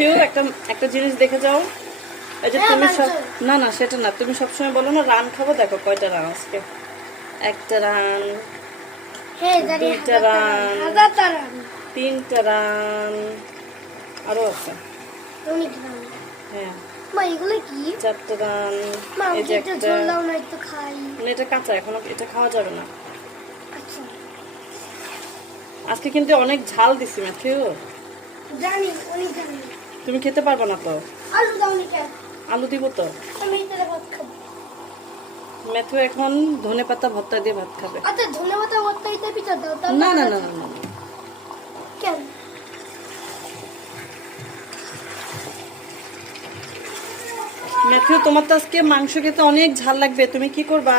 Matthew একটা একটা জিনিস দেখে যাও। এই যে তুমি সব না না সেটা না, তুমি সবসময় বলো না রান খাবো, দেখো কয়টা রান আজকে। একটা রান, দুইটা রান, তিনটা রান, আরো আছে। হ্যাঁ চারটা রান। এই যে একটা, এটা কাঁচা, এখনো এটা খাওয়া যাবে না। আজকে কিন্তু অনেক ঝাল দিছি ম্যাথিউ, তুমি খেতে পারবে না তো। আলু দিব তো। ম্যাথিউ এখন ধনেপাতা ভর্তা দিয়ে ভাত খাবে। না না না না না। ম্যাথিউ তোমার তো আজকে মাংস খেতে অনেক ঝাল লাগবে, তুমি কি করবা?